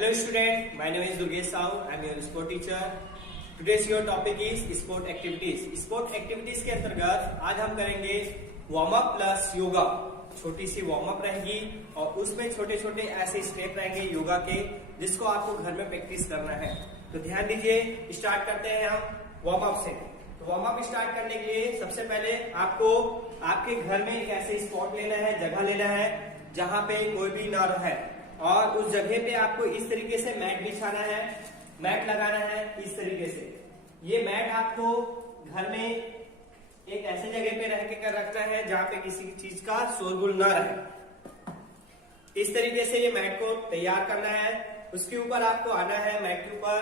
Hello student, my name is Durgesh Sahu. I am your sport teacher. Today's your topic is sport activities. Sport activities के अंतर्गत आज हम करेंगे warm up plus yoga. छोटी सी warm up रहेगी और उसमें छोटे छोटे ऐसे स्टेप रहेंगे योगा के जिसको आपको घर में प्रैक्टिस करना है। तो ध्यान दीजिए, स्टार्ट करते हैं हम वार्म अप से। तो वार्म अप स्टार्ट करने के लिए सबसे पहले आपको आपके घर में एक ऐसे स्पॉट लेना है, जगह लेना है जहां पे कोई भी ना रहे और उस जगह पे आपको इस तरीके से मैट बिछाना है, मैट लगाना है इस तरीके से। ये मैट आपको घर में एक ऐसे जगह पे रह के कर रखना है जहां पे किसी चीज का शोरगुल ना रहे। इस तरीके से ये मैट को तैयार करना है। उसके ऊपर आपको आना है मैट के ऊपर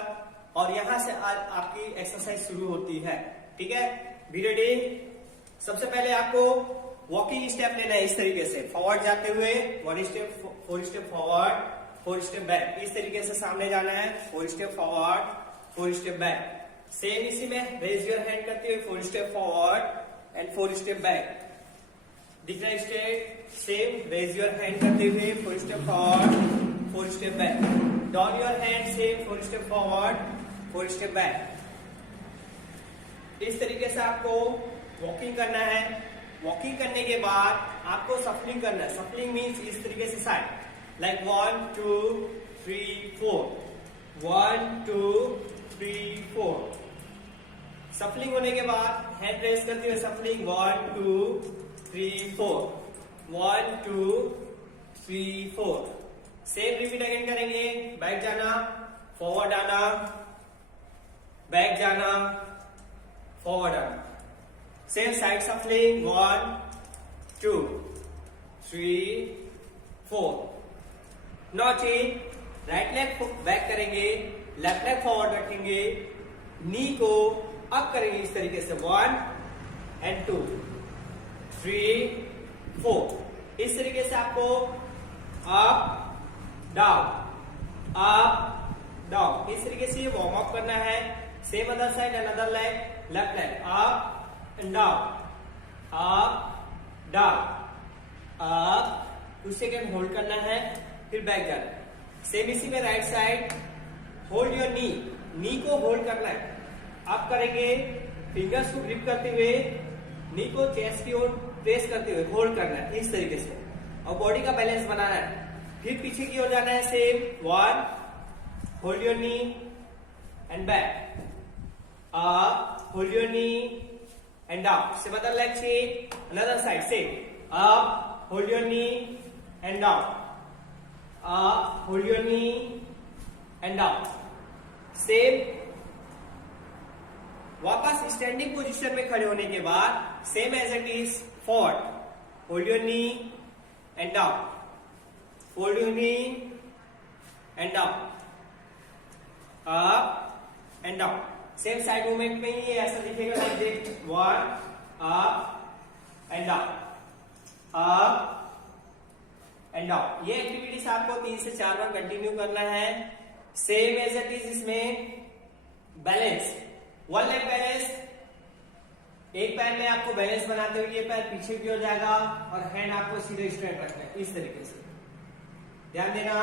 और यहां से आपकी एक्सरसाइज शुरू होती है। ठीक है, बी रेडी। सबसे पहले आपको वॉकिंग स्टेप लेना है इस तरीके से, फॉरवर्ड जाते हुए 1 step, 4 step forward, 4 step back. इस तरीके से सामने जाना है, 4 step forward, 4 step back. Same इसी में रेज योर हैंड करते हुए 4 step forward and 4 step back. दूसरा स्टेप सेम, रेज योर हैंड करते हुए 4 step forward, 4 step back. Down your hand same, 4 step forward, 4 step back. इस तरीके से आपको वॉकिंग करना है। वॉकिंग करने के बाद आपको सफलिंग करना है। सफलिंग मीन्स इस तरीके से साइड, लाइक 1 2 3 4, 1 2 3 4। सफलिंग होने के बाद हैंड रेस करते हुए सफलिंग 1 2 3 4, 1 2 3 4। सेम रिपीट अगेन करेंगे। बैक जाना, फॉरवर्ड आना, बैक जाना, फॉरवर्ड आना। Same side सफलिंग 1 2 3 4। Now change, right leg back करेंगे, लेफ्ट लेग फॉरवर्ड रखेंगे, नी को अप करेंगे इस तरीके से 1 एंड 2 3 4। इस तरीके से आपको अप डाउन, अप डाउन, इस तरीके से वार्म अप करना है। Same other side, another leg, left leg up and down, up down, up, 2 second hold करना है, फिर बैक जाना है। सेम इसी में right side, hold your knee, knee को होल्ड करना है। अप करेंगे, फिंगर्स को ग्रिप करते हुए नी को चेस्ट की ओर प्रेस करते हुए होल्ड करना है इस तरीके से और बॉडी का बैलेंस बनाना है। फिर पीछे की ओर जाना है। Same 1, hold your knee and back, up, hold your knee and down. Same other leg change, another side, same. Up, hold your knee and down. Up, hold your knee and down. Same. वापस standing position में खड़े होने के बाद same as it is forward, hold your knee and down, hold your knee and down, up and down. Same side movement में ही ऐसा दिखेगा, like 1 up and down, up and down. ये एक्टिविटीज आपको 3 से 4 बार कंटिन्यू करना है। सेम एज इट इज इसमें बैलेंस, 1 लेग बैलेंस, एक पैर में आपको बैलेंस बनाते हुए ये पैर पीछे की ओर जाएगा और हैंड आपको सीधे स्ट्रेट रखना है इस तरीके से, ध्यान देना।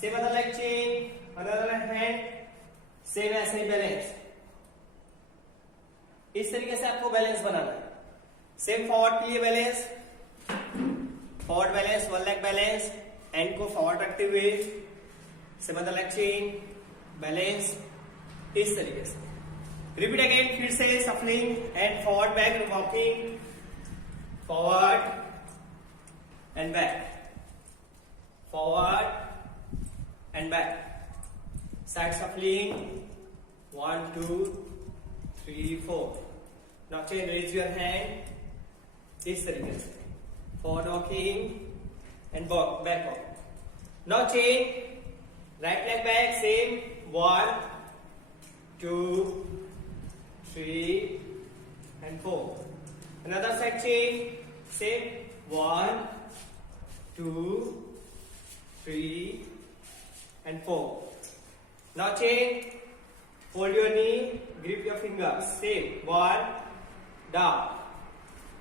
Same other leg change, other hand, same ऐसे ही बैलेंस, इस तरीके से आपको बैलेंस बनाना है। सेम फॉरवर्ड के लिए balance, forward balance, 1 leg balance, and को फॉरवर्ड रखते हुए same other leg change, balance, इस तरीके से। रिपीट अगेन, फिर से सफलिंग and forward back walking, forward and back, forward and back. Side shuffling 1 2 3 4। Now change, raise your hand इस तरीके से, forward walking and back walk। Now change, right leg back, same 1 2 3 and 4। Another side change, same 1 2 3 and 4। Now change, hold your knee, grip your fingers, same 1 down,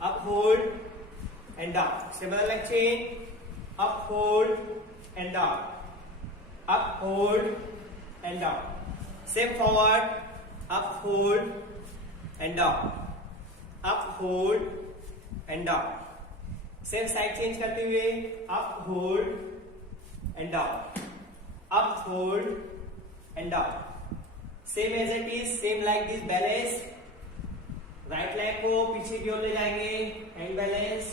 up hold and down. Similar leg change, up hold and down, up hold and down. Same forward, up, hold and down, up, hold and down. Same side change करते हुए up, hold and down, up, hold and down. Same as it is, same like this balance. Right leg को पीछे की ओर ले जाएंगे, hand balance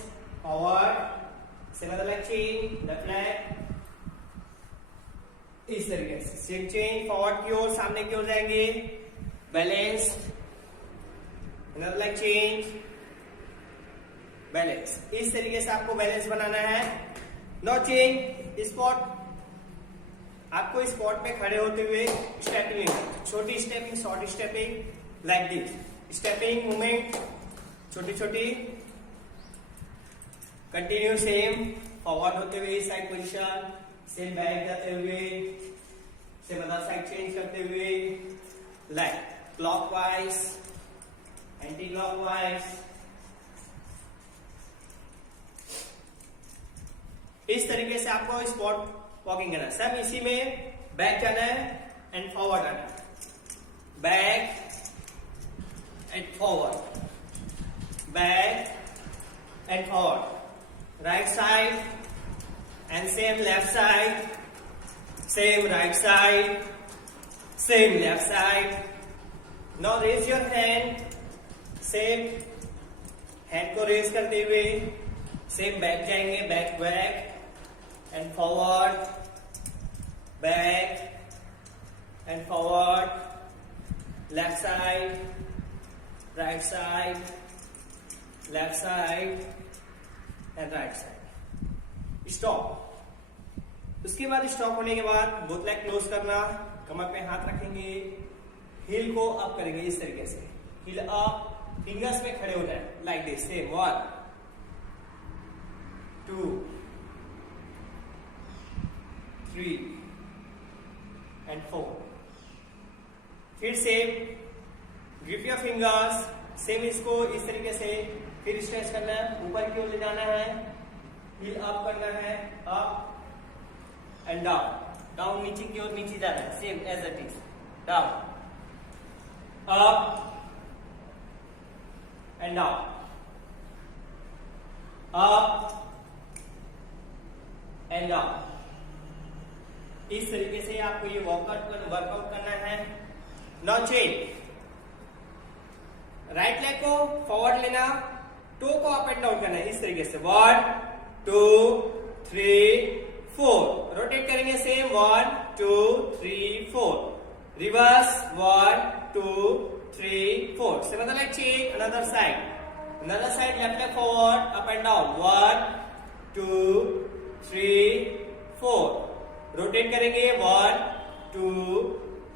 forward, same other leg change, left leg, इस तरीके से सेम चेंज फॉरवर्ड की ओर, सामने की ओर जाएंगे, balance, other leg change, balance. इस तरीके से आपको बैलेंस बनाना है। नो चेंज स्पॉट, आपको स्पॉट में खड़े होते हुए स्टेपिंग, छोटी stepping, short stepping, like this stepping movement, छोटी छोटी, कंटिन्यू सेम फॉरवर्ड होते हुए साइड पोजीशन, सेम बैक जाते हुए, सेम अदर साइड चेंज करते हुए, लाइक क्लॉकवाइज, एंटी क्लॉकवाइज। इस तरीके से आपको स्पॉट वॉकिंग करना है। सब इसी में बैक जाना है एंड फॉरवर्ड आना है, back and forward, back and forward, right side and same left side, same right side, same left side. Now raise your hand, same hand को raise करते हुए same back जाएंगे, back back and forward, back and forward, left side, right side, left side and right side. Stop. उसके बाद stop होने के बाद both leg close करना, कमर पे हाथ रखेंगे, हील को अप करेंगे इस तरीके से, हील अप, फिंगर्स में खड़े होना है लाइक दिस, सेम 1 2 3 and 4। फिर same grip your fingers, same इसको इस तरीके से फिर स्ट्रेच करना है, ऊपर की ओर ले जाना है, हील अप करना है, अप एंड डाउन, डाउन नीचे की ओर नीचे जाना है, same as it is, down up and down, up and down. इस तरीके से आपको ये वर्कआउट करना है। नाउ चेंज, राइट लेग को फॉरवर्ड लेना, टो को अप एंड डाउन करना है इस तरीके से, 1 2 3 4, रोटेट करेंगे same 1 2 3 4, reverse 1 2 3 4, same other leg change, another side left leg forward, up and down 1 2 3 4, rotate करेंगे 1 2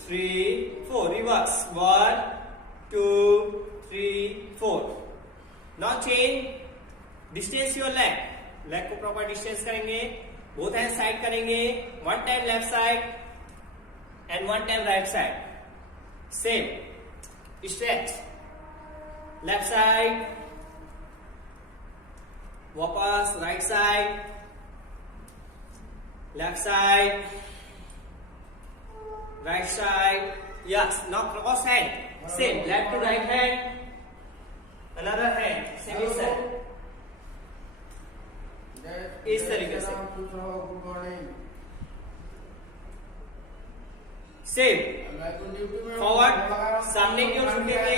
3 4, reverse 1 2 3 4। Now change, distance your leg, leg को प्रॉपर डिस्टेंस करेंगे, बोथ हैंड साइड करेंगे, 1 time left side and 1 time right side, same stretch, left side वापस, right side, left side, right side, yes. Now cross hand, same left to right hand, another hand, same side, इस तरीके से same forward, सामने की ओर झुकेंगे,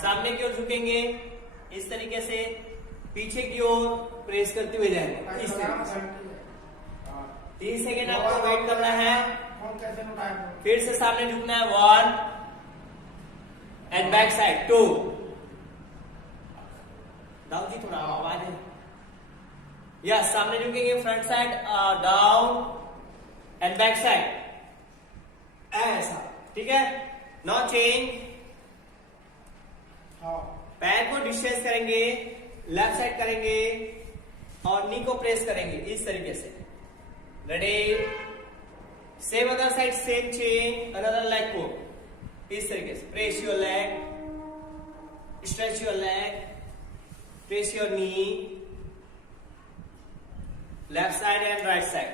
सामने की ओर झुकेंगे इस तरीके से, पीछे की ओर प्रेस करते हुए जाएंगे इस तरीके से। 3 सेकेंड आपको वेट करना है, फिर से सामने झुकना है 1 एंड बैक साइड 2, डाउन जी थोड़ा आवाज है, यस, सामने झुकेंगे, front side down and back side, ऐसा, ठीक है। नाउ चेंज, पैर को डिस्टेंस करेंगे, लेफ्ट साइड करेंगे और नी को प्रेस करेंगे इस तरीके से, ready, same other side, same change, another leg को इस तरीके से, press your leg, stretch your leg, press your knee, left side and right side,